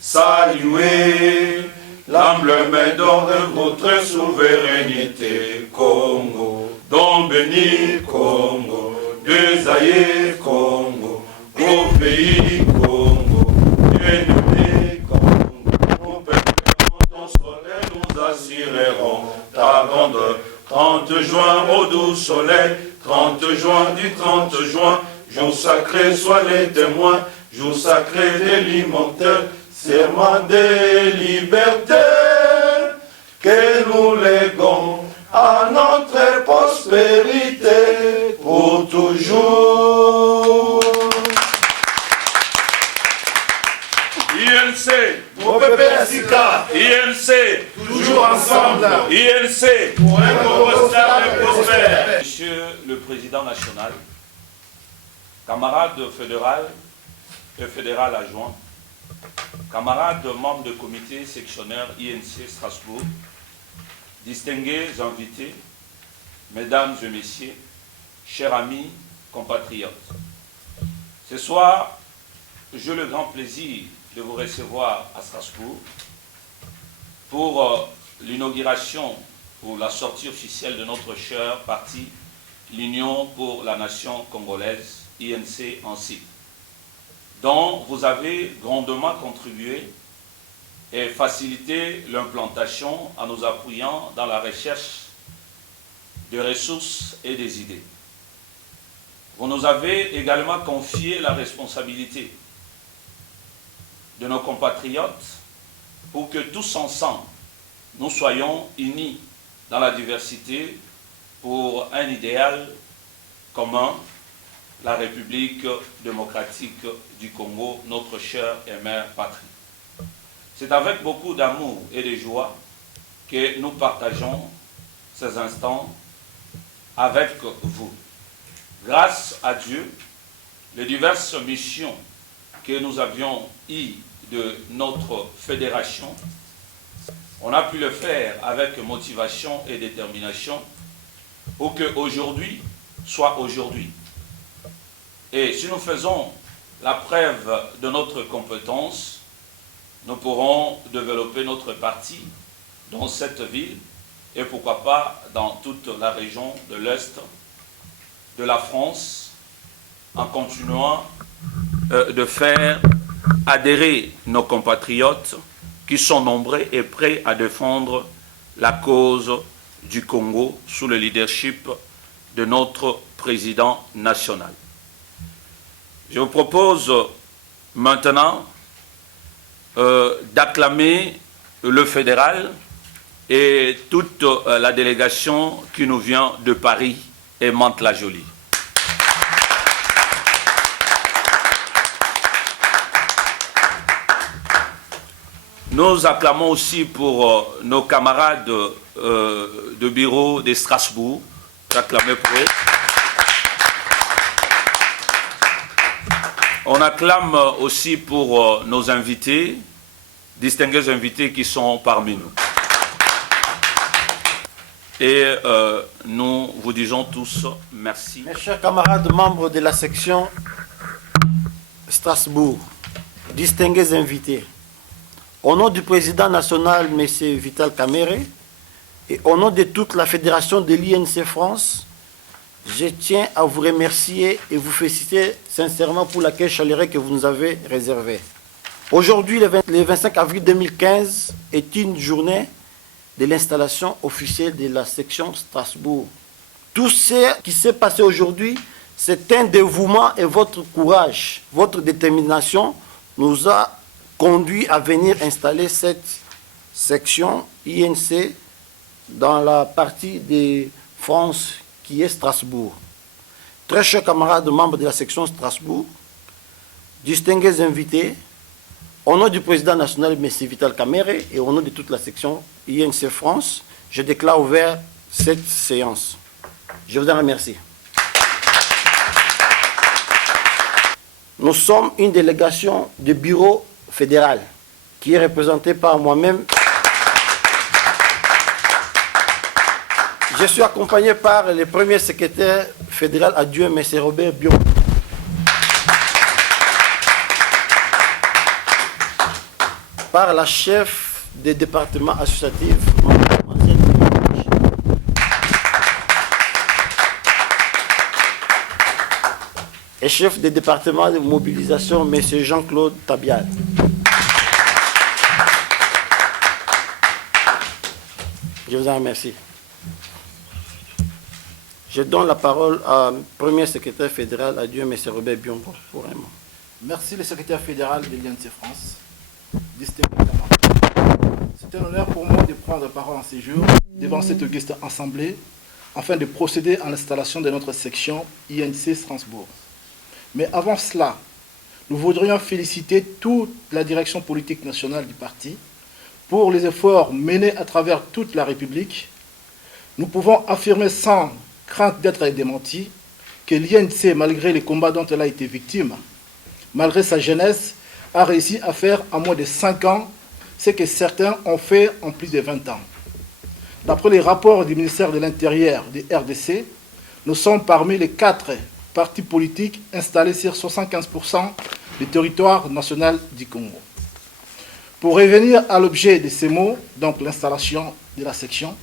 Saluer l'emblème d'or de votre souveraineté, Congo, don béni Congo, désaillé Congo, au pays Congo, bien-aimé Congo, nos pères, ton soleil nous assureront ta grandeur. 30 juin au doux soleil, 30 juin du 30 juin, jour sacré, sois les témoins, jour sacré de l'immortel, serment de liberté, que nous léguons à notre prospérité pour toujours. INC, mon peuple Sika, INC, toujours ensemble, INC, pour un Congo stable et prospère. Monsieur le Président national, camarades fédérales et fédéral adjoint, camarades membres de comité sectionnaire INC Strasbourg, distingués invités, mesdames et messieurs, chers amis, compatriotes. Ce soir, j'ai le grand plaisir de vous recevoir à Strasbourg pour l'inauguration ou la sortie officielle de notre cher parti, l'Union pour la Nation Congolaise, INC en cycle, dont vous avez grandement contribué et facilité l'implantation en nous appuyant dans la recherche des ressources et des idées. Vous nous avez également confié la responsabilité de nos compatriotes pour que tous ensemble, nous soyons unis dans la diversité pour un idéal commun, la République démocratique du Congo, notre chère et mère patrie. C'est avec beaucoup d'amour et de joie que nous partageons ces instants avec vous. Grâce à Dieu, les diverses missions que nous avions eues de notre fédération, on a pu le faire avec motivation et détermination pour qu'aujourd'hui soit aujourd'hui. Et si nous faisons la preuve de notre compétence, nous pourrons développer notre parti dans cette ville et pourquoi pas dans toute la région de l'Est de la France, en continuant de faire adhérer nos compatriotes qui sont nombreux et prêts à défendre la cause du Congo sous le leadership de notre président national. Je vous propose maintenant d'acclamer le fédéral et toute la délégation qui nous vient de Paris et Mantes-la-Jolie. Nous acclamons aussi pour nos camarades de bureau de Strasbourg. J'acclame pour eux. On acclame aussi pour nos invités, distingués invités qui sont parmi nous. Et nous vous disons tous merci. Mes chers camarades membres de la section Strasbourg, distingués invités, au nom du président national, M. Vital Kamerhe, et au nom de toute la fédération de l'INC France, je tiens à vous remercier et vous féliciter sincèrement pour l'accueil chaleureux que vous nous avez réservé. Aujourd'hui, le 25 avril 2015, est une journée de l'installation officielle de la section Strasbourg. Tout ce qui s'est passé aujourd'hui, c'est un dévouement et votre courage, votre détermination nous a conduit à venir installer cette section INC dans la partie de France qui est Strasbourg. Très chers camarades membres de la section Strasbourg, distingués invités, au nom du président national, M. Vital Kamerhe, et au nom de toute la section INC France, je déclare ouvert cette séance. Je vous en remercie. Nous sommes une délégation du bureau fédéral qui est représentée par moi-même. Je suis accompagné par le premier secrétaire fédéral adjoint, M. Robert Bion. par la chef des départements associatifs, et chef des départements de mobilisation, M. Jean-Claude Tabial. Je vous en remercie. Je donne la parole à premier secrétaire fédéral, adieu, M. Robert Biombo, pour un mot. Merci, le secrétaire fédéral de l'INC France. Distingué camarades. C'est un honneur pour moi de prendre la parole en ces jours devant cette auguste assemblée afin de procéder à l'installation de notre section INC Strasbourg. Mais avant cela, nous voudrions féliciter toute la direction politique nationale du parti pour les efforts menés à travers toute la République. Nous pouvons affirmer sans crainte d'être démentis que l'INC, malgré les combats dont elle a été victime, malgré sa jeunesse, a réussi à faire en moins de 5 ans ce que certains ont fait en plus de 20 ans. D'après les rapports du ministère de l'Intérieur du RDC, nous sommes parmi les 4 partis politiques installés sur 75% du territoire national du Congo. Pour revenir à l'objet de ces mots, donc l'installation de la section,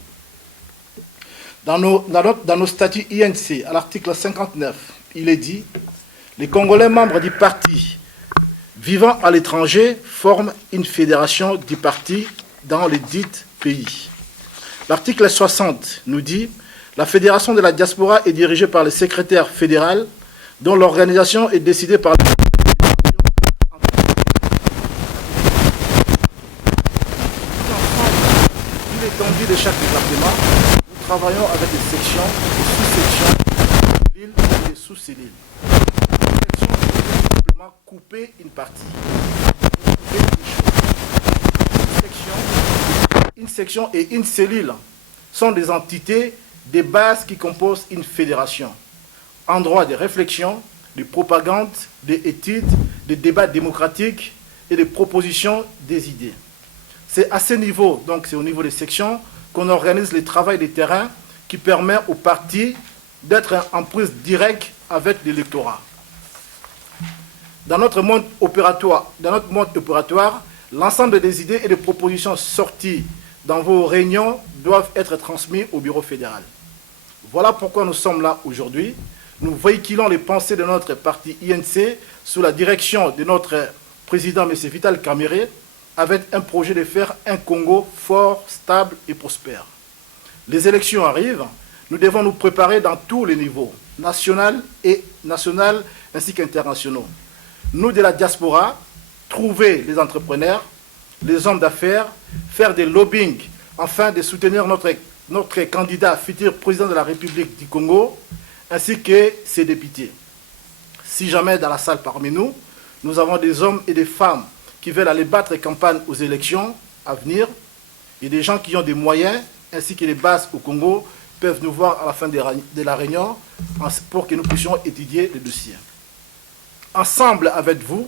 dans nos statuts INC, à l'article 59, il est dit « Les Congolais membres du parti vivant à l'étranger forment une fédération du parti dans les dits pays. » L'article 60 nous dit « La fédération de la diaspora est dirigée par le secrétaire fédéral dont l'organisation est décidée par le l'étendue de chaque département. Nous travaillons avec des sections, des sous-sections, des cellules et des sous-cellules. Les sections vont simplement couper une partie. Une section et une cellule sont des entités, des bases qui composent une fédération. Endroit de réflexion, de propagande, d'études, de débats démocratiques et de propositions des idées. C'est à ce niveau, donc c'est au niveau des sections, qu'on organise le travail des terrains qui permet aux partis d'être en prise directe avec l'électorat. Dans notre monde opératoire, l'ensemble des idées et des propositions sorties dans vos réunions doivent être transmises au bureau fédéral. Voilà pourquoi nous sommes là aujourd'hui. Nous véhiculons les pensées de notre parti INC sous la direction de notre président, M. Vital Kamerhe, avec un projet de faire un Congo fort, stable et prospère. Les élections arrivent, nous devons nous préparer dans tous les niveaux, national ainsi qu'internationaux. Nous de la diaspora, trouver les entrepreneurs, les hommes d'affaires, faire des lobbying afin de soutenir notre candidat futur président de la République du Congo, ainsi que ses députés. Si jamais dans la salle parmi nous, nous avons des hommes et des femmes qui veulent aller battre campagne aux élections à venir, et des gens qui ont des moyens, ainsi que les bases au Congo, peuvent nous voir à la fin de la réunion pour que nous puissions étudier le dossier. Ensemble avec vous,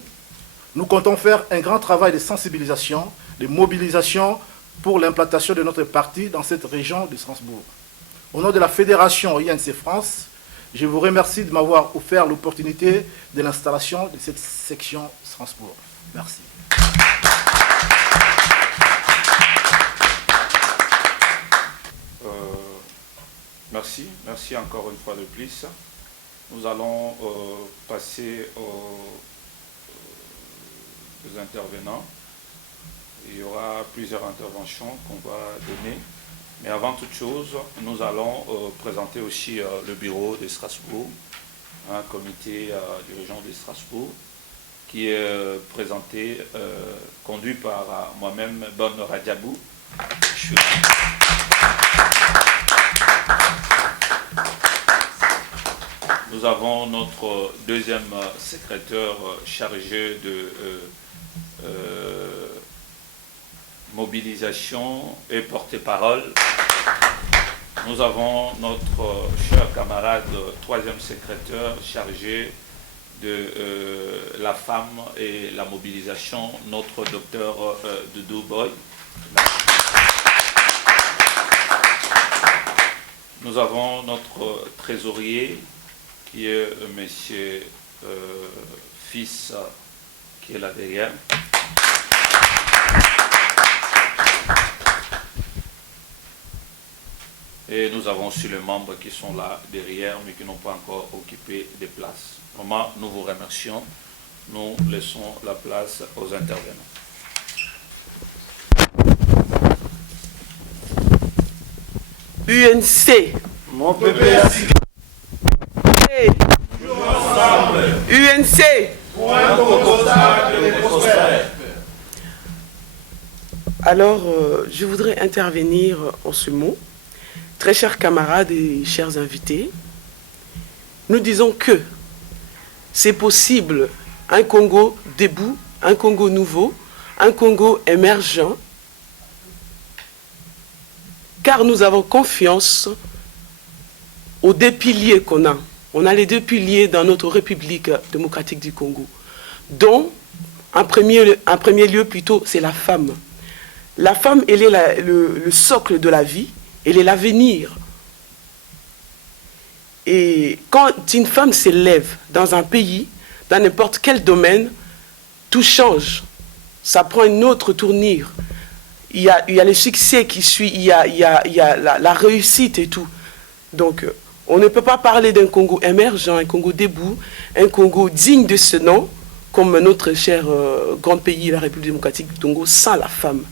nous comptons faire un grand travail de sensibilisation, de mobilisation pour l'implantation de notre parti dans cette région de Strasbourg. Au nom de la Fédération INC France, je vous remercie de m'avoir offert l'opportunité de l'installation de cette section Strasbourg. Merci. Merci encore une fois de plus. Nous allons passer aux intervenants. Il y aura plusieurs interventions qu'on va donner. Mais avant toute chose, nous allons présenter aussi le bureau de Strasbourg, un comité dirigeant de Strasbourg, qui est conduit par moi-même, Bon Radiabou. Nous avons notre deuxième secrétaire chargé de mobilisation et porte-parole. Nous avons notre cher camarade, troisième secrétaire chargé de la femme et la mobilisation, notre docteur Doudou Boy. Nous avons notre trésorier qui est monsieur Fils, qui est là derrière. Et nous avons aussi les membres qui sont là derrière, mais qui n'ont pas encore occupé des places. Vraiment, nous vous remercions. Nous laissons la place aux intervenants. UNC. Mon PPSIK. UNC. Pour un Congo stable et prospère. Alors, je voudrais intervenir en ce mot. Très chers camarades et chers invités, nous disons que c'est possible un Congo debout, un Congo nouveau, un Congo émergent, car nous avons confiance aux deux piliers qu'on a. On a les deux piliers dans notre République démocratique du Congo, dont, en premier lieu plutôt, c'est la femme. La femme, elle est le socle de la vie, elle est l'avenir. Et quand une femme s'élève dans un pays, dans n'importe quel domaine, tout change. Ça prend une autre tournure. Il y a le succès qui suit, il y a la réussite et tout. Donc, on ne peut pas parler d'un Congo émergent, un Congo debout, un Congo digne de ce nom, comme notre cher grand pays, la République démocratique du Congo, sans la femme.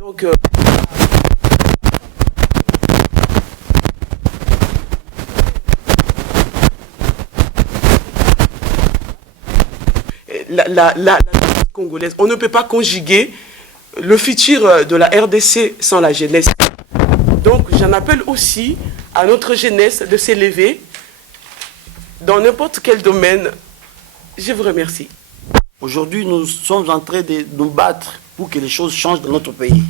Donc, la congolaise, on ne peut pas conjuguer le futur de la RDC sans la jeunesse. Donc, j'en appelle aussi à notre jeunesse de s'élever dans n'importe quel domaine. Je vous remercie. Aujourd'hui, nous sommes en train de nous battre pour que les choses changent dans notre pays.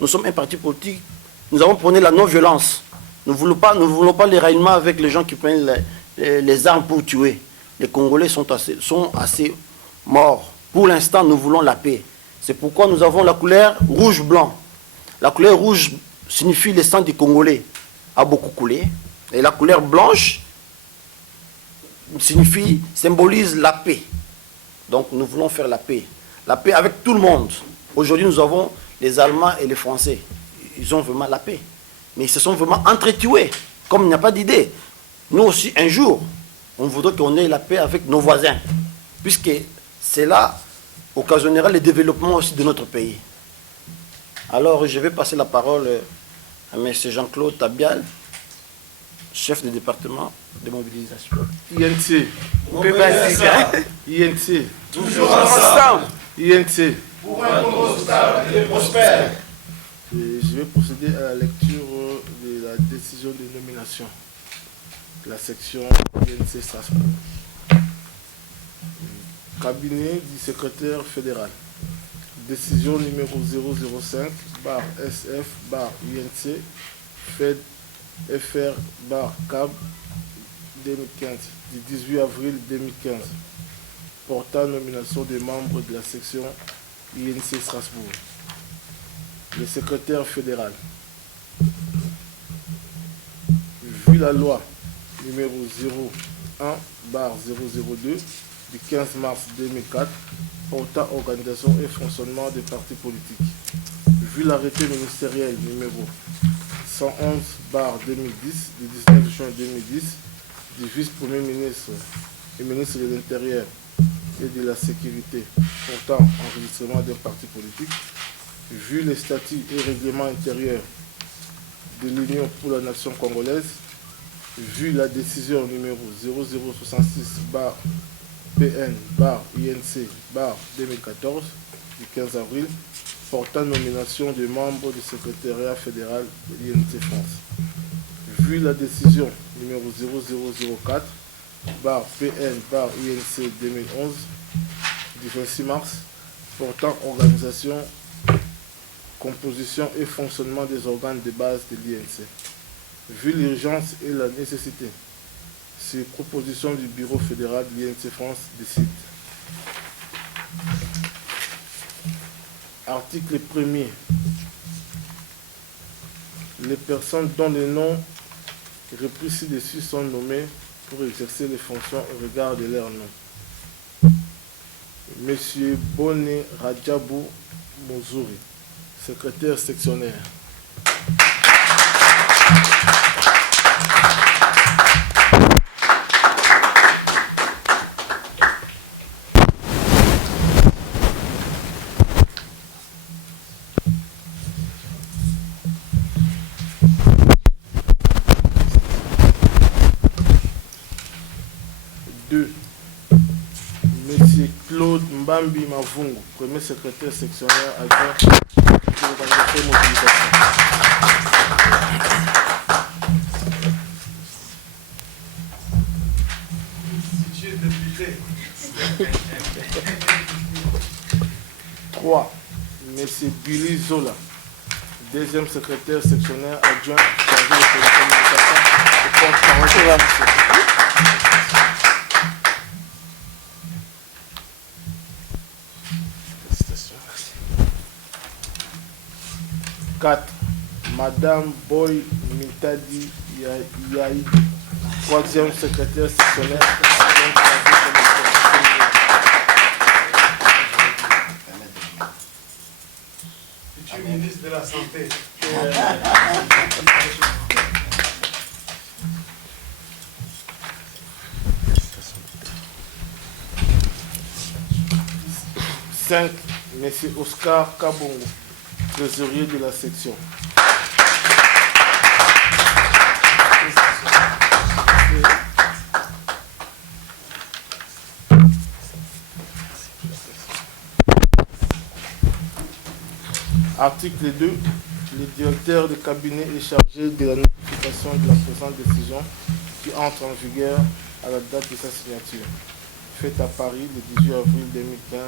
Nous sommes un parti politique, nous avons prôné la non-violence. Nous ne voulons pas les raillements avec les gens qui prennent les armes pour tuer. Les Congolais sont assez morts. Pour l'instant, nous voulons la paix. C'est pourquoi nous avons la couleur rouge-blanc. La couleur rouge signifie le sang des Congolais a beaucoup coulé. Et la couleur blanche symbolise la paix. Donc nous voulons faire la paix. La paix avec tout le monde. Aujourd'hui, nous avons les Allemands et les Français. Ils ont vraiment la paix. Mais ils se sont vraiment entretués, comme il n'y a pas d'idée. Nous aussi, un jour, on voudrait qu'on ait la paix avec nos voisins. Puisque cela occasionnera le développement aussi de notre pays. Alors, je vais passer la parole à M. Jean-Claude Tabial, chef de département de mobilisation. INC. INC. Toujours ensemble. INC. Pour un Congo stable et prospère. Et je vais procéder à la lecture de la décision de nomination. La section INC Strasbourg. Cabinet du secrétaire fédéral. Décision numéro 005 SF INC Fed FR CAB 2015 du 18 avril 2015 portant nomination des membres de la section INC Strasbourg. Le secrétaire fédéral. Vu la loi numéro 01/002 du 15 mars 2004 portant organisation et fonctionnement des partis politiques. Vu l'arrêté ministériel numéro 111/2010 du 19 juin 2010 du vice-premier ministre et ministre de l'Intérieur et de la Sécurité portant enregistrement d'un parti politique. Vu les statuts et règlements intérieurs de l'Union pour la nation congolaise, vu la décision numéro 0066/PN/INC/2014 du 15 avril portant nomination des membres du secrétariat fédéral de l'INC France. Vu la décision numéro 0004/PN/INC 2011 du 26 mars portant organisation, composition et fonctionnement des organes de base de l'INC. Vu l'urgence et la nécessité, ces propositions du bureau fédéral de l'INC France décide. Article 1er. Les personnes dont les noms repris ci-dessus sont nommées pour exercer les fonctions au regard de leur nom. Monsieur Bonnet Radjabou Mozuri, secrétaire sectionnaire. Mogambi Mavungu, premier secrétaire sectionnaire adjoint de l'organisation et mobilisation. Trois, Monsieur Billy Zola, deuxième secrétaire sectionnaire adjoint chargé de télécommunications et porte-parole de la mission. 4. Madame Boy Mitadi Yaï, troisième secrétaire sectionnaire. Futur ministre de la Santé. Cinq, Monsieur Oscar Kabongo, trésorier de la section. Article 2. Le directeur de cabinet est chargé de la notification de la présente décision qui entre en vigueur à la date de sa signature. Faite à Paris le 18 avril 2015,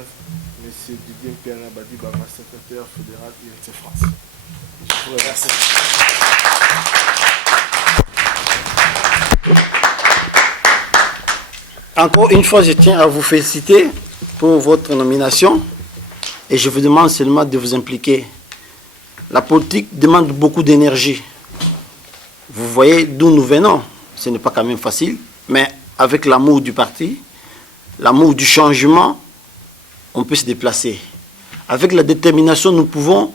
M. Didier Pianabadi Bama, secrétaire fédéral INC France. Je vous remercie. Encore une fois, je tiens à vous féliciter pour votre nomination et je vous demande seulement de vous impliquer. La politique demande beaucoup d'énergie. Vous voyez d'où nous venons. Ce n'est pas quand même facile, mais avec l'amour du parti, l'amour du changement, on peut se déplacer. Avec la détermination, nous pouvons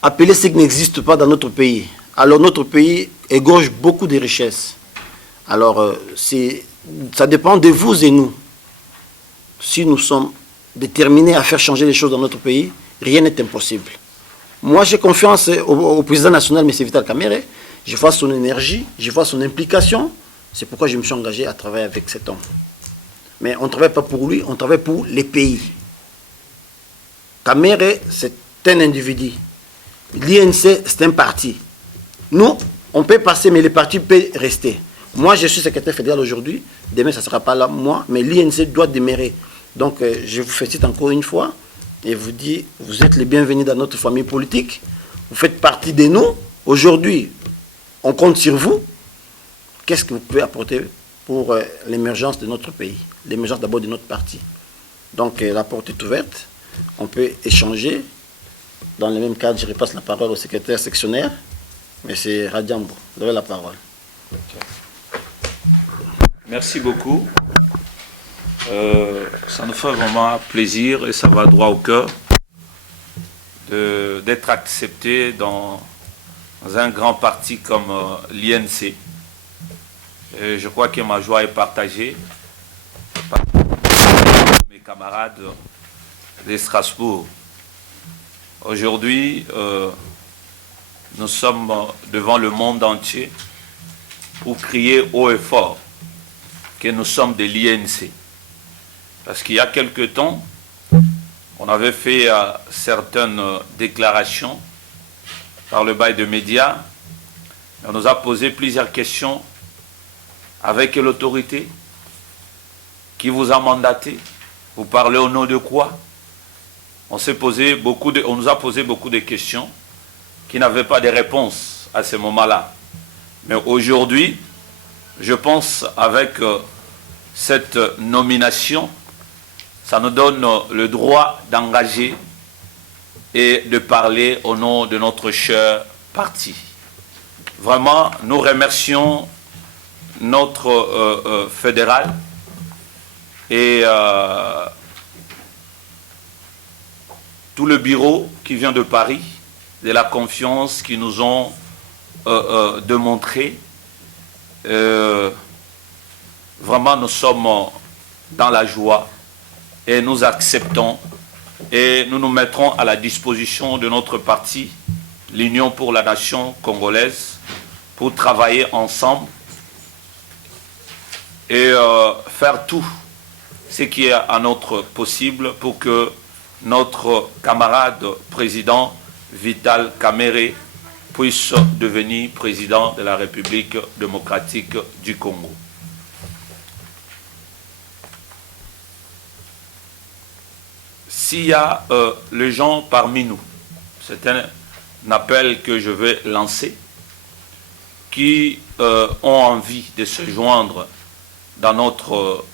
appeler ce qui n'existe pas dans notre pays. Alors notre pays égorge beaucoup de richesses. Alors ça dépend de vous et nous. Si nous sommes déterminés à faire changer les choses dans notre pays, rien n'est impossible. Moi, j'ai confiance au président national, M. Vital Kamerhe. Je vois son énergie, je vois son implication. C'est pourquoi je me suis engagé à travailler avec cet homme. Mais on ne travaille pas pour lui, on travaille pour les pays. Kamerhe, c'est un individu. L'INC, c'est un parti. Nous, on peut passer, mais les partis peuvent rester. Moi, je suis secrétaire fédéral aujourd'hui. Demain, ça ne sera pas là, moi. Mais l'INC doit demeurer. Donc, je vous félicite encore une fois. Et vous dis, vous êtes les bienvenus dans notre famille politique. Vous faites partie de nous. Aujourd'hui, on compte sur vous. Qu'est-ce que vous pouvez apporter pour l'émergence de notre pays? L'émergence d'abord de notre parti. Donc, la porte est ouverte. On peut échanger. Dans le même cadre, je repasse la parole au secrétaire sectionnaire. Mais c'est Radiambo. Vous avez la parole. Merci beaucoup. Ça nous fait vraiment plaisir et ça va droit au cœur d'être accepté dans un grand parti comme l'INC. Je crois que ma joie est partagée par mes camarades de Strasbourg. Aujourd'hui, nous sommes devant le monde entier pour crier haut et fort que nous sommes de l'INC. Parce qu'il y a quelque temps, on avait fait certaines déclarations par le bail de médias. On nous a posé plusieurs questions avec l'autorité qui vous a mandaté. Vous parlez au nom de quoi? On nous a posé beaucoup de questions qui n'avaient pas de réponse à ce moment-là. Mais aujourd'hui, je pense avec cette nomination, ça nous donne le droit d'engager et de parler au nom de notre cher parti. Vraiment, nous remercions notre fédéral et tout le bureau qui vient de Paris, de la confiance qu'ils nous ont démontré. Vraiment, nous sommes dans la joie et nous acceptons et nous nous mettrons à la disposition de notre parti, l'Union pour la Nation congolaise, pour travailler ensemble et faire tout ce qui est à notre possible pour que notre camarade président Vital Kamerhe puisse devenir président de la République démocratique du Congo. S'il y a les gens parmi nous, c'est un appel que je vais lancer, qui ont envie de se joindre dans notre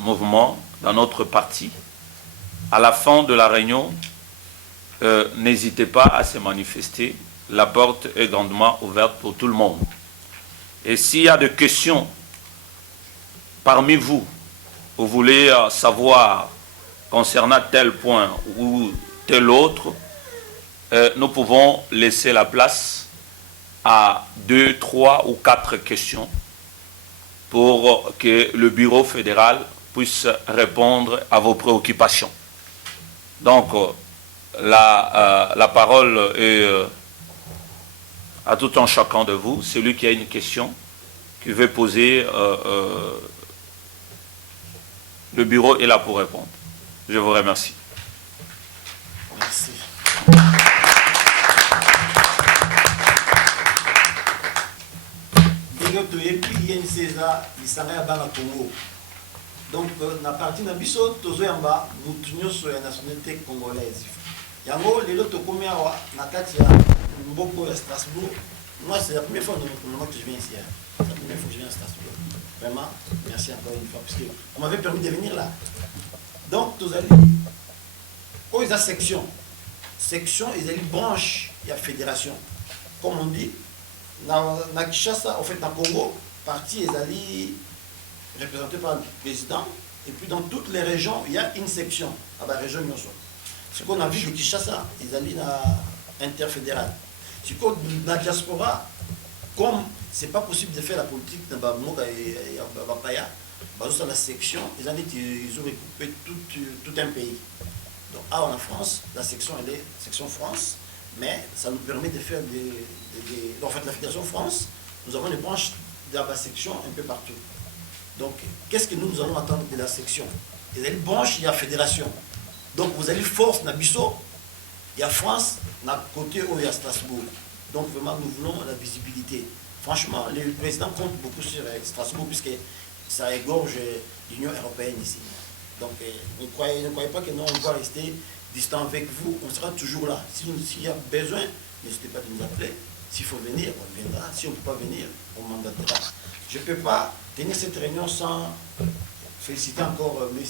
mouvement, dans notre parti, à la fin de la réunion, n'hésitez pas à se manifester. La porte est grandement ouverte pour tout le monde. Et s'il y a des questions parmi vous, vous voulez savoir concernant tel point ou tel autre, nous pouvons laisser la place à 2, 3 ou 4 questions pour que le bureau fédéral puisse répondre à vos préoccupations. Donc, la parole est à tout un chacun de vous. Celui qui a une question, qui veut poser, le bureau est là pour répondre. Je vous remercie. Merci. Donc, na partie na biso tozo yamba mutu nyonso ya nationalité congolaise. Yango lelo tokomi awa na kati ya mboko ya Strasbourg. Moi, c'est la première fois que je viens ici. C'est la première fois que je viens à Strasbourg. Vraiment, merci encore une fois, parce qu'on m'avait permis de venir là. Donc, tous allez, oh, ils ont section. Section, ils ont une branche, il y a fédération. Comme on dit, dans Kinshasa, en fait, dans le Congo, parti, ils allaient représentés par le président. Et puis, dans toutes les régions, il y a une section. À la région Nyoso. Ce qu'on a vu de Kinshasa, ils allaient dans interfédéral. Ce qu'on a dans la diaspora, comme ce n'est pas possible de faire la politique dans Bamoka et Bapaya, dans la section, ils ont recoupé tout un pays. Donc, en France, la section, elle est section France, mais ça nous permet de faire en fait, la Fédération France, nous avons des branches de la section un peu partout. Donc, qu'est-ce que nous allons attendre de la section? Il y a une branche, il y a la fédération. Donc, vous avez force, na Bissau, il y a France, na côté où il y a Strasbourg. Donc, vraiment, nous voulons la visibilité. Franchement, le président compte beaucoup sur Strasbourg, puisque ça égorge l'Union européenne ici. Donc, ne croyez pas que nous, on va rester distant avec vous, on sera toujours là. S'il y a besoin, n'hésitez pas de nous appeler. S'il faut venir, on viendra. Si on ne peut pas venir, on mandatera. Je ne peux pas tenir cette réunion sans féliciter encore M.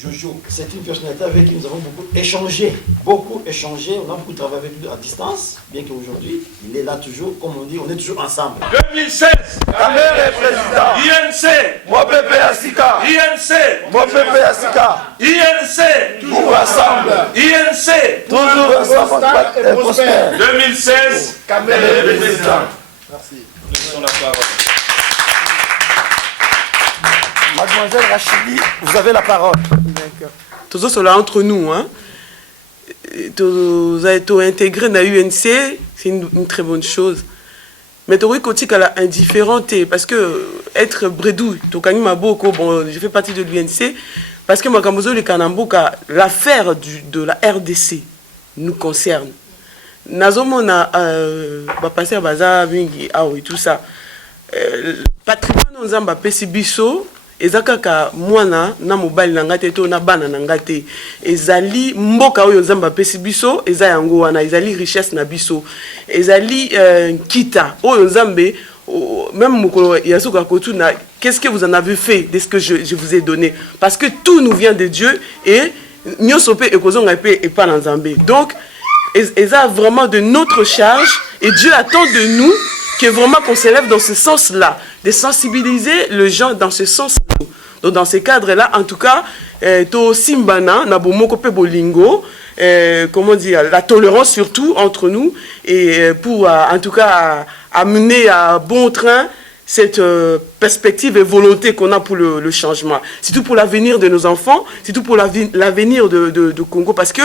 Jojo. C'est une personnalité avec qui nous avons beaucoup échangé. On a beaucoup travaillé avec lui à distance, bien qu'aujourd'hui, il est là toujours, comme on dit, on est toujours ensemble. 2016, Kamerhe président. INC, Mopepe Asika. INC, Mopepe Asika. INC, Toujours ensemble. INC, Toujours ensemble et prospère. 2016, Kamerhe président. Merci. Laissons la parole. Mademoiselle Rachidi, vous avez la parole. D'accord. Tout ça, c'est là entre nous. Hein. Tout intégré dans l'UNC, c'est une très bonne chose. Mais tu vois qu'elle est indifférente parce que être bredou, bon, je fais partie de l'UNC parce que l'affaire de la RDC nous concerne. Nous avons passé à Baza, et tout ça. Patrimoine, nous avons passé biso. Ezakaka mwana na mobali na ngate to na bana na ngate ezali mboka oyo nzamba pesi biso eza yango wana ezali richesse na biso ezali kita oyo nzambe même mukolo yasuka kotu na qu'est-ce que vous en avez fait de ce que je vous ai donné parce que tout nous vient de Dieu et nyoso pe ekozonga pe et pas na nzambe donc eza vraiment de notre charge et Dieu attend de nous que vraiment qu'on s'élève dans ce sens-là, de sensibiliser les gens dans ce sens-là. Donc dans ces cadres-là, en tout cas, to simbana na bomoko pe bolingo, comment dire, la tolérance surtout entre nous et pour en tout cas amener à bon train cette perspective et volonté qu'on a pour le changement, surtout pour l'avenir de nos enfants, surtout pour l'avenir de Congo, parce que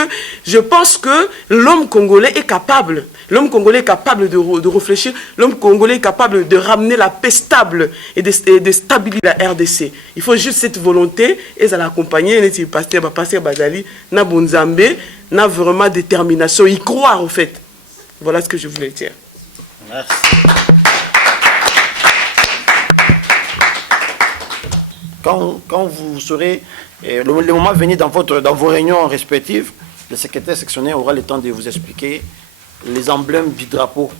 je pense que l'homme congolais est capable, de réfléchir, l'homme congolais est capable de ramener la paix stable et de stabiliser la RDC. Il faut juste cette volonté et ça l'accompagner, les pasteurs, Bazali, na bonzambe, na vraiment détermination, y croire au fait. Voilà ce que je voulais dire. Merci. Quand vous serez, le moment venu dans vos réunions respectives, le secrétaire sectionnaire aura le temps de vous expliquer les emblèmes du drapeau.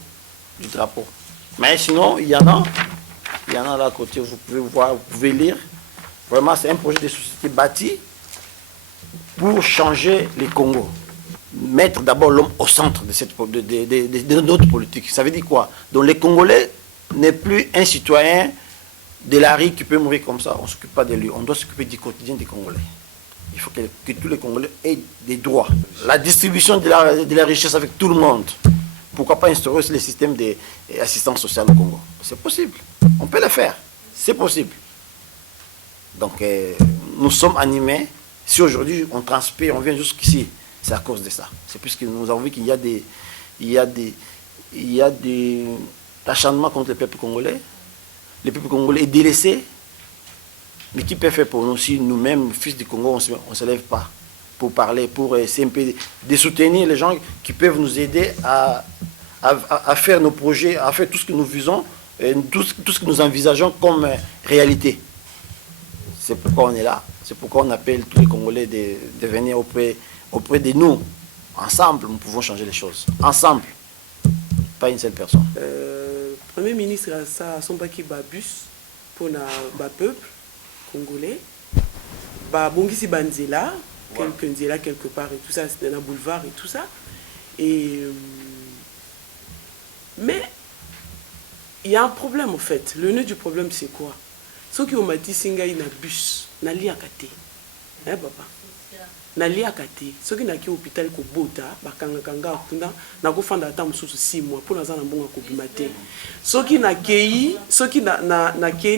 Mais sinon, il y en a là à côté, vous pouvez voir, vous pouvez lire. Vraiment, c'est un projet de société bâti pour changer les Congos. Mettre d'abord l'homme au centre de notre politique. Ça veut dire quoi? Donc les Congolais n'est plus un citoyen de la rue qui peut mourir comme ça. On ne s'occupe pas de lui. On doit s'occuper du quotidien des Congolais. Il faut que tous les Congolais aient des droits. La distribution de la richesse avec tout le monde. Pourquoi pas instaurer aussi les systèmes d'assistance sociale au Congo? C'est possible. On peut le faire. C'est possible. Donc, nous sommes animés. Si aujourd'hui on transpire, on vient jusqu'ici, c'est à cause de ça. C'est puisque nous avons vu qu'il y a des acharnements contre le peuple congolais. Le peuple congolais est délaissé. Mais qui peut faire pour nous si nous-mêmes, fils du Congo, on ne se lève pas pour parler, pour essayer un peu de soutenir les gens qui peuvent nous aider à faire nos projets, à faire tout ce que nous visons, tout ce que nous envisageons comme réalité. C'est pourquoi on est là. C'est pourquoi on appelle tous les Congolais de venir auprès de nous. Ensemble, nous pouvons changer les choses. Ensemble. Pas une seule personne. Premier ministre a son baki bus pour le peuple congolais. Bongisi Banzela, quelque part et tout ça, c'est dans un boulevard et tout ça. Mais il y a un problème en fait. Le nœud du problème c'est quoi? Ceux qui ont dit singa ina bus, nali akate. Hein papa? Nali akate. Ceux qui n'ont hôpital ko bota, bakanga kunda, na ko fanda ata mususu 6 mois pour naza na bonga ko bimate. Ceux qui na kei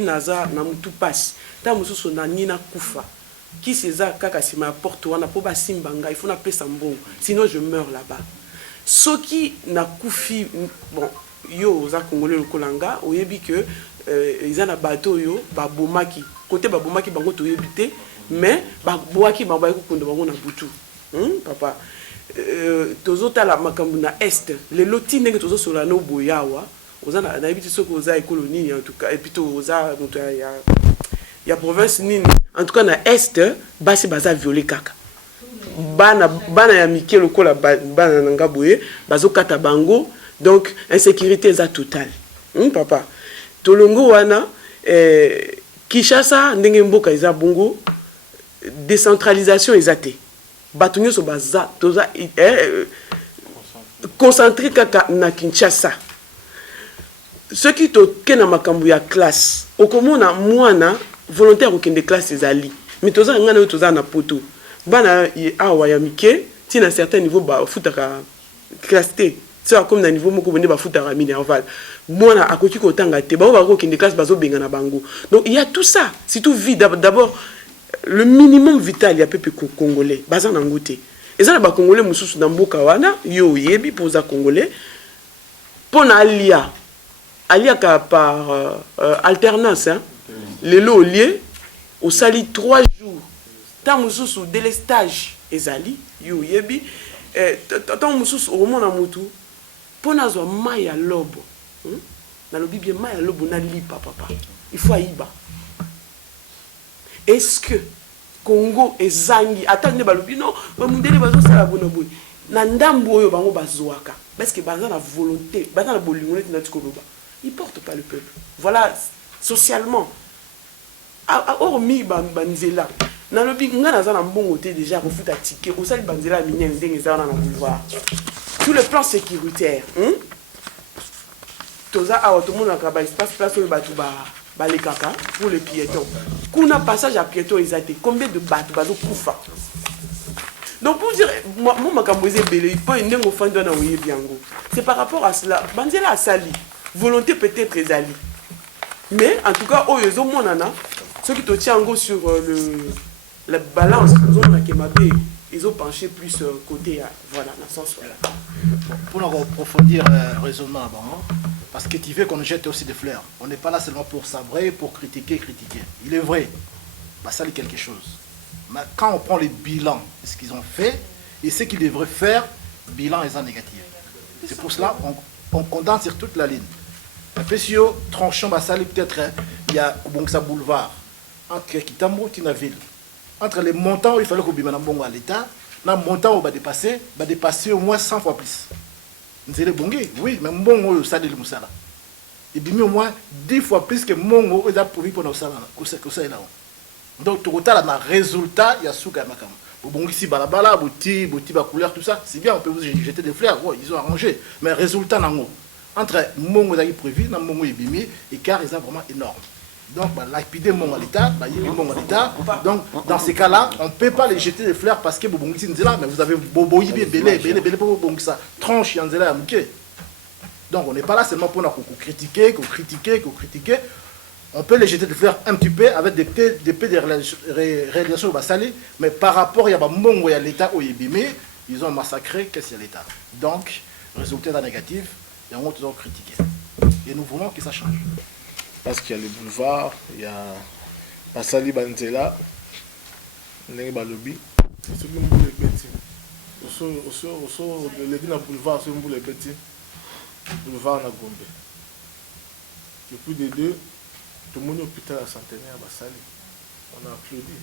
naza na mutu passe. Ta mususu na nina kufa. Qui seza kaka sima porte wana po ba simbanga, il faut na pesa mbongo. Sinon je meurs là-bas. Ceux qui na kufi bon yo za congolais le kolanga, oyebi que ils ont un bateau yo ba bomaki côté ba bomaki bango to yebité mais ba boaki ba ba ko kondo bango na butu papa tozota la makambu na est le loti ndenge tozo sola no boyawa oza na yebiti soko oza colonie en tout cas et puis to oza moto ya province nini en tout cas na est basi baza violé kaka bana ya mike lokola bana nanga boye bazo kata bango donc insécurité est totale papa Tolongo wana Kishasa ndenge mboka eza bongo décentralisation ezate batunyo so baza toza concentré kaka na Kinshasa ceux qui toke na makambu ya classe okomona mwana volontaire okende classe ezali mais toza ngana toza na poto bana awa ya mike ti na certain niveau ba futaka classe T c'est comme na niveau moko bone ba futaka minerval mwana akoki ko tanga te ba ko kende classe bazo benga na bango donc il y a tout ça c'est tout vide d'abord le minimum vital ya peuple congolais baza na ngote ezala ba congolais mususu na mboka wana yo yebi poza congolais pona alia ka par alternance hein les lots liés au sali 3 jours tant mususu délestage ezali yo yebi tant mususu au mona mutu pona zo maya lobo na lobi bien maya lobo na lipa papa il faut aiba est-ce que Congo ezangi atane balobi non mundele bazo sala bona boy na ndambo oyo bango bazwaka parce que baza na volonté baza na bolingo net na tikoloba il porte pas le peuple voilà socialement hormis banzela na lobi nga naza na mbongo te déjà ko futa ticket ko sali banzela minene ndenge za na boulevard tout le plan sécuritaire toza awa tout monde na espace place oyo batu ba les caca pour les piétons kuna passage à piétons exacté combien de batu bazo kufa donc pour dire moi makambo ezebele il faut ndengo fando na oyebi yango c'est par rapport à cela banzela asali volonté peut-être ezali Mais en tout cas, ils ont ceux qui te tiennent en gros sur la balance, ils ont penché plus côté, voilà, dans ce sens. Voilà. Pour approfondir le raisonnement avant, parce que tu veux qu'on jette aussi des fleurs. On n'est pas là seulement pour sabrer, pour critiquer. Il est vrai, bah, ça dit quelque chose. Mais quand on prend les bilans de ce qu'ils ont fait et ce qu'ils devraient faire, bilan est négatif. C'est pour cela qu'on condamne sur toute la ligne. Après, si on tranchant, bah, ça peut-être, il y a Bongsa Boulevard, entre Kitambo et la ville. Entre les montants où il fallait qu'on bimane à l'État, les montants où va dépasser au moins 100 fois plus. Nous allons bonguer, oui, mais bon, ça dit le moussala. Et bien au moins 10 fois plus que mon il a prouvé pour nous ça là. Donc tout le temps, résultat, il y a sous Gamakam. Bon, ici, balabala, bouti, ba couleur, tout ça, c'est bien, on peut vous jeter des fleurs, ouais, ils ont arrangé. Mais résultat, non. Entre mon qui prévu, et mon bimi, l'écart est vraiment énorme. Donc, lapidé mon à l'État, donc dans ces cas-là, on ne peut pas les jeter des fleurs parce que bon, là, mais vous avez bobo belé pour bon ça tranche yanzela amké. Donc on n'est pas là seulement pour critiquer. On peut les jeter des fleurs un petit peu avec des peu de réalisations au Bassali, mais par rapport à Mongo et à l'État au Yébimé, ils ont massacré qu'est-ce qu'il y a l'État. Donc, résultat négatif, et on va critiquer. Et nous voulons que ça change. Parce qu'il y a le boulevard, il y a Bassali Banzela, Ndenge Balobi. C'est ce que nous voulons les petits. Les boulevard, c'est les petits. Boulevard na Gombe. Et puis des deux, tout le monde hôpital à Centenaire à Bassali. On a applaudi.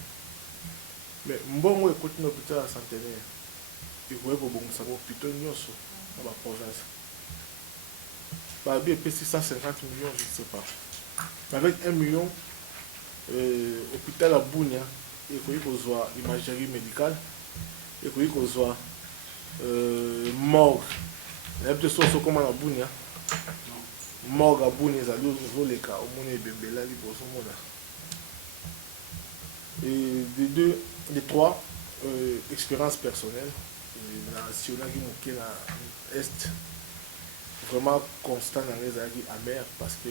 Mais Mbongo écoute l'hôpital à Centenaire. Il voulait que bon ça hôpital Nyoso dans la province. Babi est 650 millions, je ne sais pas. Mais avec 1 million, hôpital à Bounia, il faut qu'on soit imagerie médicale, il faut qu'on soit morgue. Il y a des choses comme à Bounia. Morgue à Bounia, ça doit les cas, au moins il y a des choses. Et des trois, expériences personnelles. Si on a dit que l'Est, vraiment constant dans les avis amers parce que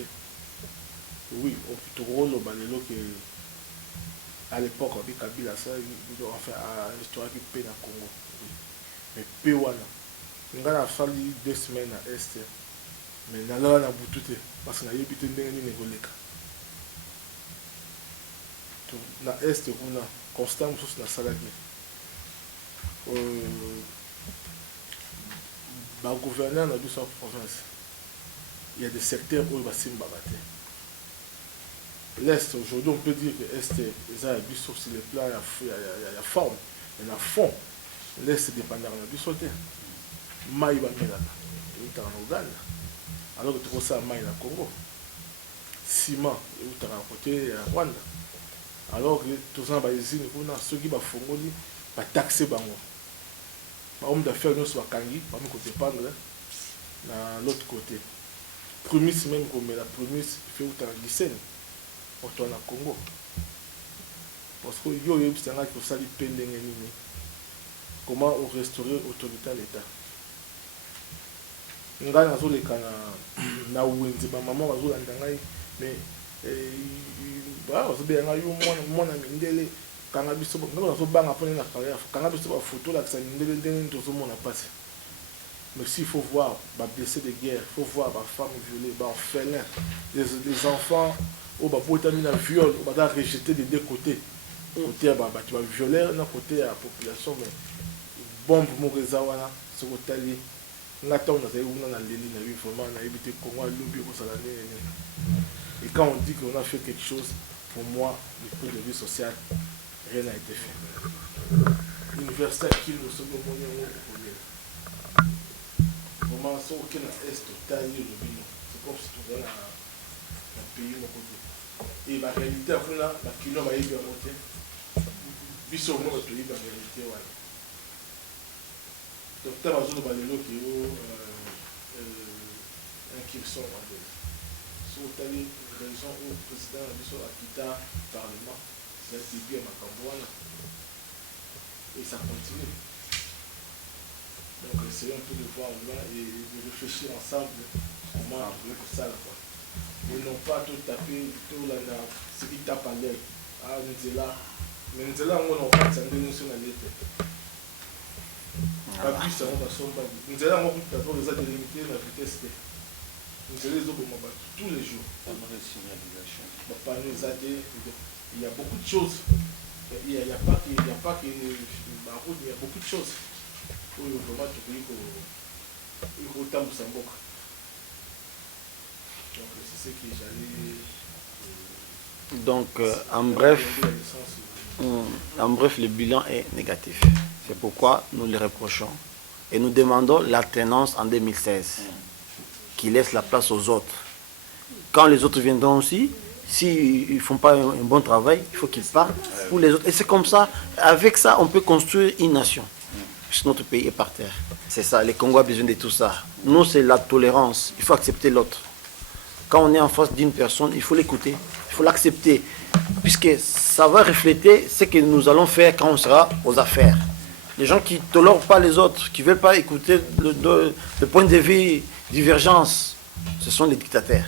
oui, au plutôt rôle au balelo que à l'époque avec Kabila ça il doit faire une histoire qui peine à Congo. Mais Péwana, nous avons fallu 2 semaines à Est, mais nous avons bouté parce que nous avons habité dans les négoleka. Na Est, on a constant sur la salade. Le gouverneur de sa province, il y a des secteurs où il va s'y battre. L'Est, aujourd'hui, on peut dire que l'Est est sur le plan, il y a forme, il y a fond. L'Est est dépendant de la sauté. Maï va mettre là, il est en Ouganda. Alors que tu vois ça, Maï au Congo. Ciment, il est à côté à Rwanda. Alors que tous les usines, ceux qui vont taxer Bango. Par homme d'affaires, nous sommes à Kangi, par côté Pangre, dans l'autre côté. Prémisse même, comme la prémisse, fait où tu as un lycée, au Congo. Parce que yo yo c'est un pour ça les peine comment on restaurer l'autorité à l'État. Nous avons les cas na wenzi ba maman bazo landangai mais bah on se bien na yo mona mindele kanga biso ngaba so banga pone na carrière kanga biso ba photo la ça mindele ndenge to mona passe. Mais s'il faut voir les blessés de guerre, il faut voir les femmes violées, les orphelins, les enfants, où les viol, où les rejetés des deux côtés. Côté tu vas violer, côté la population, mais bombe Morezawana, ce côté là, on attend dans les vraiment on a évité Congo lobby pour ça. Et quand on dit qu'on a fait quelque chose, pour moi, du point de vue social, rien n'a été fait. L'université qui nous sommes au monde. Comment ça aucun est total le bino c'est comme si tu dans un pays mon côté et la réalité après là la kilo va y bien monter biso mo to y la réalité voilà donc tu vas sur balelo qui inquiétion en fait sur tali raison au président biso a quitté parlement c'est bien ma camboana et ça continue. Donc essayons un peu de voir là et de réfléchir ensemble comment on peut ça là. et non pas tout taper tout là ce qui tape à l'œil. Ah, Nzela. Mais Nzela, on a fait ça sur la lettre. Pas plus, ça va somber. Nzela, on a d'abord les délimiter la vitesse. Nzela, les autres, tous les jours. Pas de signalisation. Il y a beaucoup de choses. Il n'y a pas que ma route, il y a beaucoup de choses. Pour vraiment trouver que temps pour Samboka. Donc c'est ce que j'allais. Donc en bref, le bilan est négatif. C'est pourquoi nous le reprochons. Et nous demandons l'alternance en 2016, qui laisse la place aux autres. Quand les autres viendront aussi, s'ils ne font pas un bon travail, il faut qu'ils partent pour les autres. Et c'est comme ça, avec ça, on peut construire une nation. Puisque notre pays est par terre. C'est ça, les Congolais ont besoin de tout ça. Nous, c'est la tolérance. Il faut accepter l'autre. Quand on est en face d'une personne, il faut l'écouter. Il faut l'accepter. Puisque ça va refléter ce que nous allons faire quand on sera aux affaires. Les gens qui ne tolèrent pas les autres, qui ne veulent pas écouter le point de vue divergence, ce sont les dictateurs.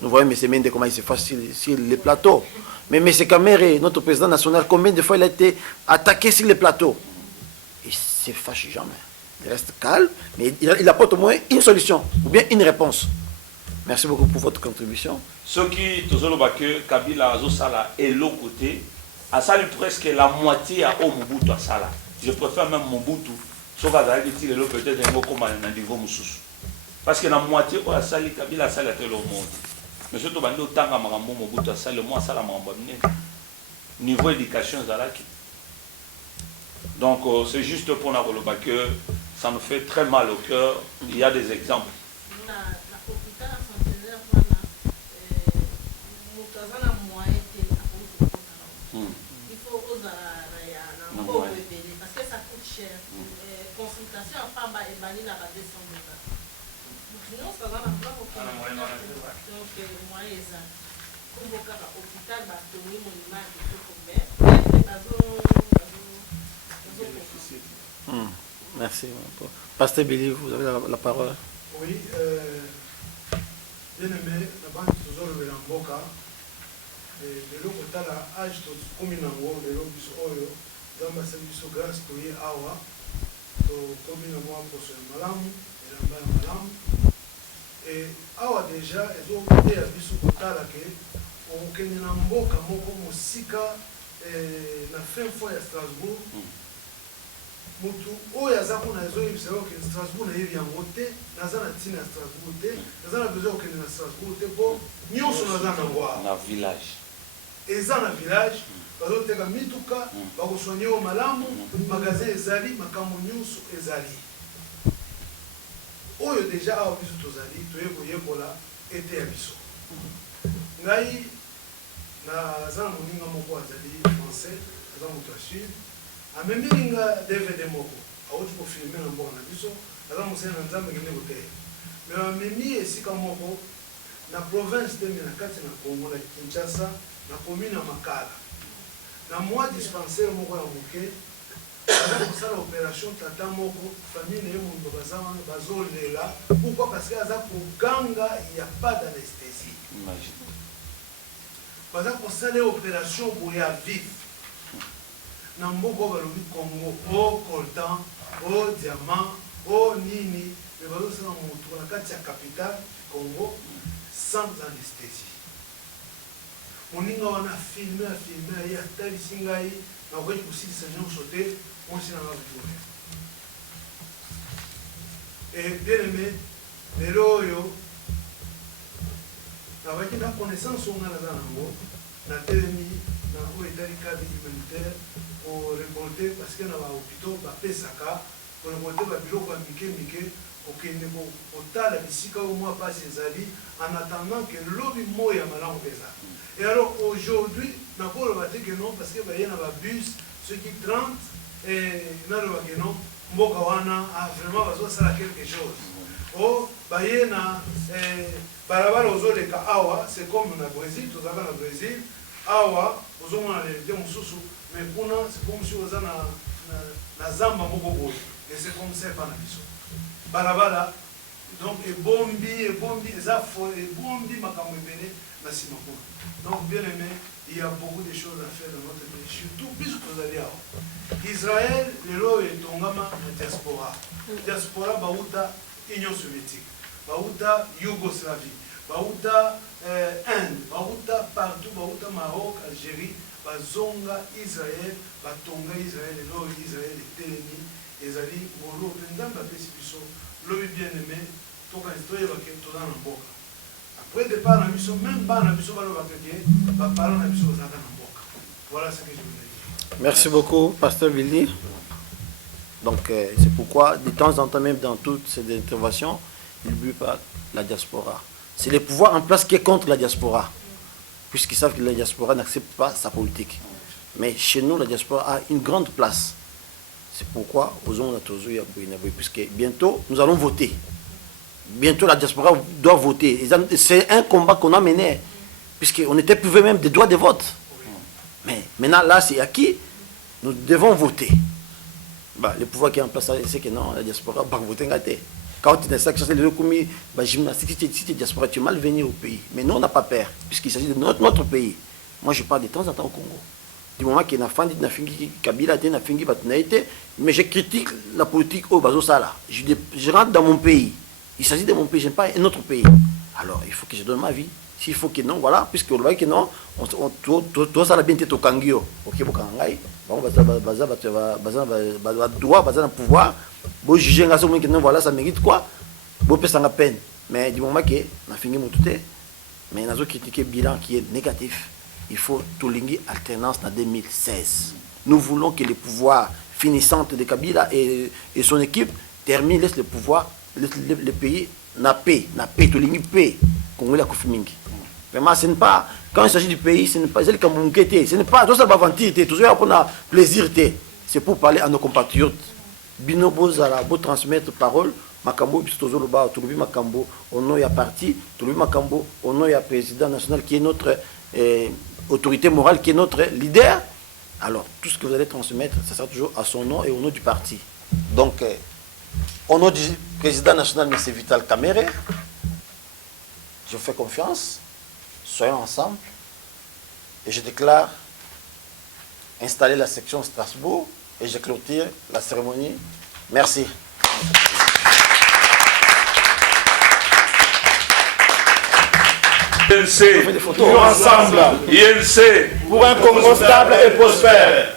Nous voyons M. Mende comment il se fait sur les plateaux. Mais M. Kamere, notre président national, combien de fois il a été attaqué sur les plateaux? Il ne se fâche jamais. Il reste calme, mais il apporte au moins une solution, ou bien une réponse. Merci beaucoup pour votre contribution. Ce qui, que Kabila Azosala est l'autre côté, a sali presque la moitié à Mobutu à Sala. Je préfère même Mobutu, sauf à Zali qui est peut-être un mot comme un niveau Moussous. Parce que la moitié à Sali, Kabila a Sali à tout le monde. Mais surtout, quand on a Mobutu à Sali, moi, ça l'a niveau éducation, Zalaki. Donc, c'est juste pour nous que ça nous fait très mal au cœur. Il y a des exemples. Consultation à Pamba et Banina à 200 $. Non, ça va donc moyen ça. Comme au cas hôpital, bah tenir mon image de tout combien. Merci. Pasteur Billy, vous avez la parole. Oui, bien aimé, la banque toujours le Lamboka. Le lot de la âge de Kuminango, le lot du Oyo, dans ma service grâce pour y avoir. Comme nous avons posé un malam, et un malam, et awa déjà, ils ont été à Bissou-Kotala que on kenye na mboka moko musika na fin fois à Strasbourg. Mutu oyo aza kuna ezoyebisa yo ke Strasbourg na yebi yango te, naza na ntina ya Strasbourg te, naza na besoin okende na Strasbourg te mpo nyonso naza nango awa. Na village. Eza na village. Bazoteka mituka bakosoigner au malamu magasin ezali makambo nyonso ezali oyo deja awa biso tozali toye koyekola ete ya biso ngai naza na moninga moko azali français aza moto ya sud amemilinga DVD moko awuti kofilme na mboka na biso aza mosali na nzambe kende koteya me amemi esika moko na province teme na kati na Congo na Kinshasa na commune ya Makala. Na moi dispensaire moko ya moke aza kosala opération tata moko famille na ye mondo bazolela pourquoi parce que aza koganga ya pas d'anesthésie baza kosala opération boye ya vif na mboka oyo balobi Congo o coltan o diamant o nini me bazosala motu na kati ya capitale Congo sans anesthésie. Moninga wana filme ya talisi ngai na koki kosilisa nyonso te mwasi na nga vivre. Et bien aimé, lelo oyo nabaki na connaissance oyo nga naza nango na telemi na oyo etali cadre humanitaire korekolte parce que na bahôpitaux bapesaka korekolte babiloko ya mike okende kotala bisika oyo mwa mpasi ezali en attendant que lobi moi ya malamu eza. Et alors aujourd'hui, nous avons dit que non, parce qu'il y a un bus, ceux qui 30, et nous avons dit que non, Mbokawana a vraiment besoin de quelque chose. Oh, il y a Awa, c'est comme au Brésil, tout ça dans le Brésil, Awa, vous avez les gens mais c'est comme si vous avez na Zamba Mokobo, et c'est comme ça, Balabala, Donc ebombi eza fo ebombi makambo ebele na nsima kuna. Donc bien aimé, il y a beaucoup de choses à faire dans notre pays, surtout puisque vous allez à Israël, lelo etongama na diaspora. Diaspora bauta Union soviétique, bauta Yougoslavie, bauta Inde, bauta partout, bauta Maroc, Algérie, bazonga Israël, batonga Israël, lelo Israël etelemi, ezali ngolo pendanga pesi biso, lobi bien aimé, toka historia baketo dans la boca. Après départ na biso, même pas na biso balo bakeke, ba parents na biso zaka na boca. Voilà ce que je voulais dire. Merci beaucoup, Pasteur Billy. Donc, c'est pourquoi, de temps en temps, même dans toutes ces interventions, il ne but pas la diaspora. C'est le pouvoir en place qui est contre la diaspora, puisqu'ils savent que la diaspora n'accepte pas sa politique. Mais chez nous, la diaspora a une grande place. C'est pourquoi, puisque bientôt, nous allons voter. Bientôt, la diaspora doit voter. C'est un combat qu'on a mené, puisqu'on était privé même des droits de vote. Mais maintenant, là, c'est acquis. Nous devons voter. Bah, le pouvoir qui est en place, c'est que non, la diaspora va voter. Quand tu es ça, gymnastique, si tu es diaspora, tu es mal venu au pays. Mais nous, on n'a pas peur, puisqu'il s'agit de notre pays. Moi, je parle de temps en temps au Congo. Du moment qu'il y a une fingi Kabila, une fingi Batnaïté, mais je critique la politique au Bazosala. Je rentre dans mon pays. Il s'agit de mon pays, je n'aime pas un autre pays. Alors, il faut que je donne ma vie. S'il faut que non, voilà, puisque on voit que non, tout ça a bien été au Kangio. Ok, bon, Kangai, bon, droit, pouvoir, bon, juger un garçon que non, voilà, ça mérite quoi, bon, peut ça la peine. Mais du moment que on a fini mon tout, mais on a critiqué le bilan qui est négatif. Il faut tout linger alternance en 2016. Nous voulons que le pouvoir finissant de Kabila et son équipe termine, laisse le pouvoir, le pays n'a paix, tout linger paix. Congolais Kofi Mingi. Vraiment, ce n'est pas, quand il s'agit du pays, ce n'est pas, ce n'est pas, tout ça va vantir, tout ça va plaisir, c'est pour parler à nos compatriotes. Bino Bozala, beau transmettre parole, Makambo, Bistozo Loba, Touloubi Makambo, au nom ya parti, Touloubi Makambo, au nom ya président national qui est notre autorité morale, qui est notre leader. Alors, tout ce que vous allez transmettre, ça sera toujours à son nom et au nom du parti. Donc, au nom du président national, M. Vital Kamerhe, je vous fais confiance, soyons ensemble et je déclare installer la section Strasbourg et je clôture la cérémonie. Merci. INC, toujours ensemble. INC, pour un Congo stable et prospère.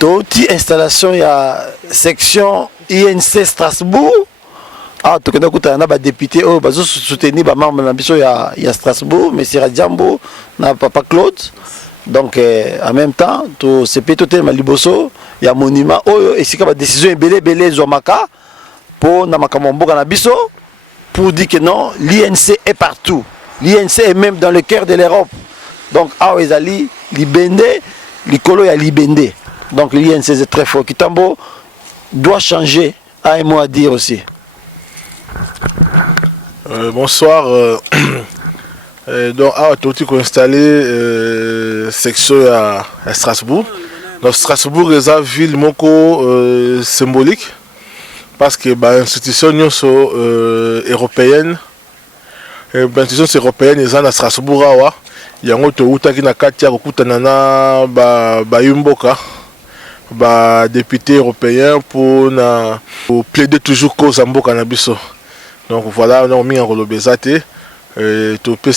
Toute installation, il y a section INC Strasbourg. Ah, tu connais que député, oh, bazo soutenir ba membre na biso ya Strasbourg, mais c'est Radjambo, na papa Claude. Donc en même temps, to CP to tel maliboso, il y a monument oh et c'est ka décision belé zomaka pour na makambo na biso pour dire que non, l'INC est partout. L'INC est même dans le cœur de l'Europe. Donc ah ezali libende, likolo ya libende. Donc l'INC est très fort. Kitambo doit changer. Ah, un mot à dire aussi. Bonsoir. Donc, tout est installé section à Strasbourg. Donc, Strasbourg est une ville moko symbolique parce que l'institution européenne, l'institution européenne est à Strasbourg. Il y a un autre qui na katia kutanana ba yumboka. Député européen pour plaider toujours cause en Mboka Nabiso. Donc voilà, on a mis en rôle Bézate. Tu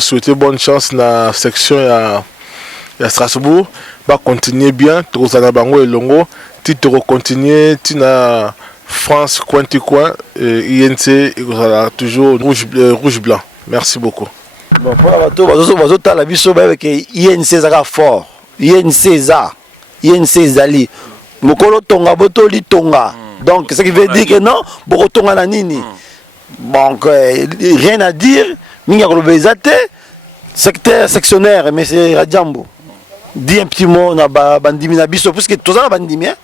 souhaiter bonne chance dans la section à Strasbourg. Va continuer bien, tu vas bango et longo. Tu te continuer, tu na France coin tu coin, INC toujours rouge blanc. Merci beaucoup. Bon pour la bateau, la biso avec INC zaka fort. INC za. INC Zali. Mokolo tonga boto li tonga. Donc ce qui veut dire que non, boko tonga na nini. Donc rien à dire, minga kolobezate secteur sectionnaire mais c'est Radjambo. Dis un petit mot na bandimi na biso puisque tout ça bandimi hein.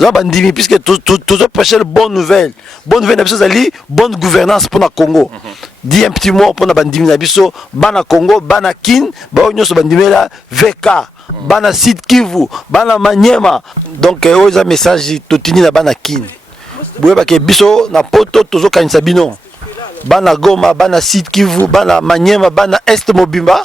Ça bandimi puisque tout ça prêcher de bonnes nouvelles. Bonne nouvelle na biso Zali, bonne gouvernance pour na Congo. Dis un petit mot pour na bandimi na biso, bana Congo, bana Kin, ba onyoso bandimi la VK. Bana Sud Kivu, bana Maniema. Donc, il y a un message totini na bana Kin. boyeba ke biso na poto tozokanisa bino bana Goma bana Sud Kivu bana Maniema bana Est Mobimba.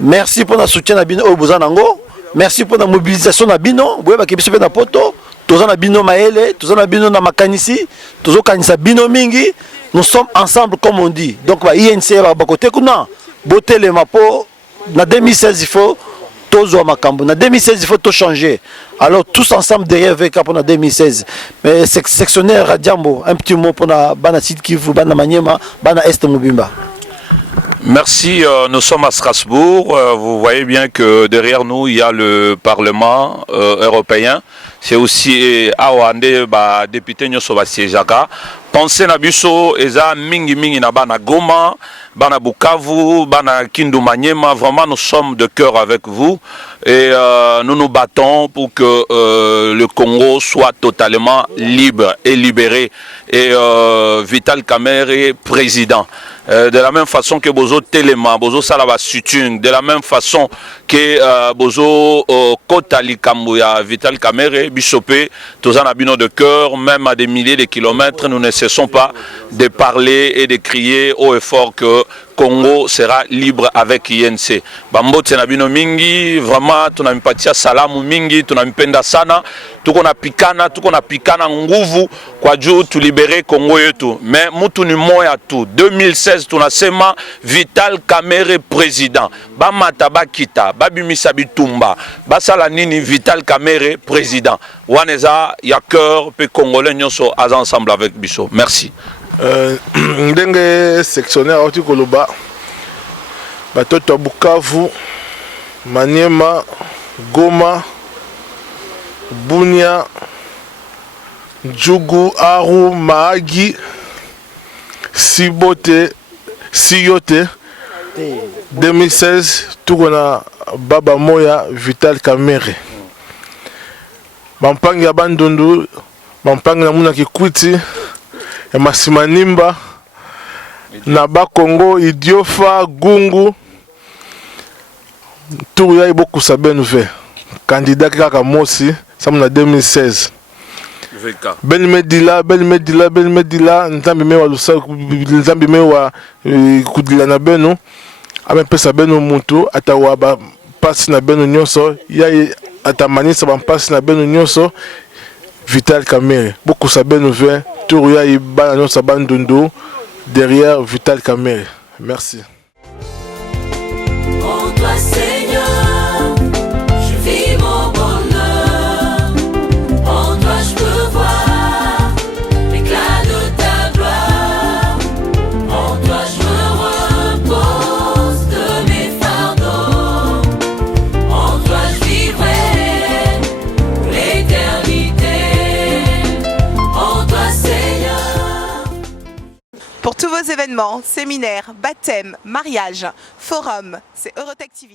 Merci pour notre soutien na bino oyo boza nango. Merci pour la mobilisation na bino boyeba ke biso pe na poto toza na bino maele toza na bino na makanisi tozokanisa bino mingi. Nous sommes ensemble comme on dit. Donc ba INC ba côté kuna botelema po na 2016 il faut tozo makambo na 2016 il faut tout changer. Alors tous ensemble derrière VK pour 2016. Mais sectionnaire Radiambo, un petit mot pour la bana Sud Kivu, bana Maniema, bana Est Mobimba. Merci, nous sommes à Strasbourg. Vous voyez bien que derrière nous, il y a le Parlement européen. C'est aussi Awande, député Nyosoba Siejaka. Pensez na biso, eza mingi mingi na bana Goma, bana Bukavu, bana Kindu Maniema. Vraiment, nous sommes de cœur avec vous. Et nous nous battons pour que le Congo soit totalement libre et libéré. Et Vital Kamerhe président. De la même façon que Bozo Telema, Bozo Salaba Sutung, de la même façon que Bozo Kotali Kambuya, Vital Kamerhe, Bishopé, Tozana Bino de cœur, même à des milliers de kilomètres, nous ne cessons pas de parler et de crier haut et fort que Congo sera libre avec INC. Bambo Tsenabino Mingi, vraiment, tunampatia salamu mingi, tunampenda sana, tukona pikana nguvu, kwa juu tu libere Congo yetu. Mais mutu ni moya tu. 2016 tunasema Vital Kamerhe président. Bamata bakita, babimisa bitumba. Basala nini Vital Kamerhe président. Waneza ya cœur pe congolais nyonso az ensemble avec biso. Merci. Ndenge sectionnaire oti koloba batoto Bukavu, Maniema, Goma, Bunia, Djougou, Aru, Mahagi, Sibote, Siyote. 2016 tukona Baba Moya Vital Kamerhe. Bampangi ya Bandundu, bampangi na muna Kikwiti, ya Masimanimba, na Bakongo, Idiofa, Gungu, tout ya beaucoup sabe nouvel. Candidat kaka mosi, ça na 2016. Ben Medila, ntambi mewa lusa, ntambi mewa kudila na beno, ame pesa beno mutu, atawa ba pasi na beno nyonso, ya atamanisa ba pasi na beno nyonso, Vital Kamerhe. Beaucoup sabe nouvel, tout ya ibana nyonso bandundu, derrière Vital Kamerhe. Merci. En toi, Seigneur, je vis mon bonheur. En toi, je peux voir l'éclat de ta gloire. En toi, je me repose de mes fardeaux. En toi, je vivrai pour l'éternité. En toi, Seigneur. Pour tous vos événements, séminaires, baptêmes, mariages, forums, c'est Eurotech TV.